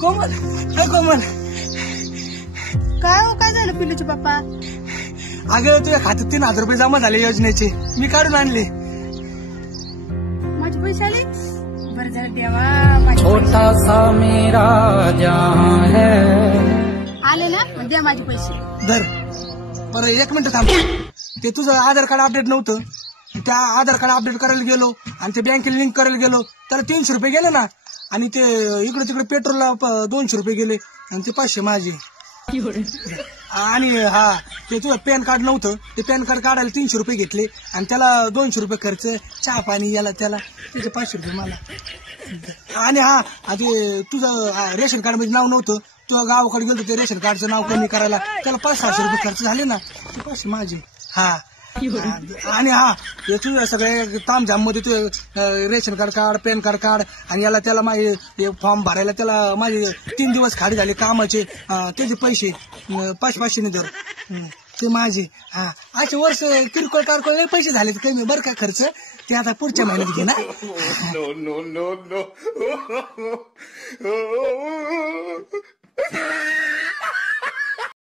कोमल कोमल काय झालं पिलूचे पप्पा? अगं तुझ्या खात्यात 3,000 रुपये जमा झाले योजनेचे, मी काढून आणले. माझे पैसे आले? बरं झालं देवा. छोटा सा मेरा जहां है. आले ना, मग द्या माझे पैसे. धर. बरं 1 मिनिट थांब. ते तुझं आधार कार्ड अपडेट नव्हतं, त्या आधार कार्ड अपडेट करायला गेलो आणि ते बँकेला लिंक करायला गेलो, त्याला 300 रुपये गेले ना. आणि ते इकडे तिकडे पेट्रोलला 200 रुपये गेले आणि ते 500 माझे. आणि हा ते तुझं पॅन कार्ड नव्हतं, ते पॅन कार्ड काढायला 300 रुपये घेतले आणि त्याला 200 रुपये खर्च, चहा पाणी याला त्याला, त्याचे 500 रुपये मला. आणि हा ते तुझं रेशन कार्ड मध्ये नाव नव्हतं, तुझ्या गावाकडे गेलो ते रेशन कार्डचं नाव कमी करायला, त्याला 500-600 रुपये खर्च झाले ना, ते 500 माझे. हा आणि हा हे तुझं सगळे तामझाम मध्ये तुझे रेशन कार्ड काढ, पॅन कार्ड काढ आणि याला त्याला माझे फॉर्म भरायला त्याला माझे 3 दिवस खाली झाले कामाचे, त्याचे पैसे 500-500 ने धर, ते माझे. हा असे वर्ष किरकोळ कारकोळ पैसे झाले कमी बरं का खर्च, ते आता पुढच्या महिन्यात घे ना. no.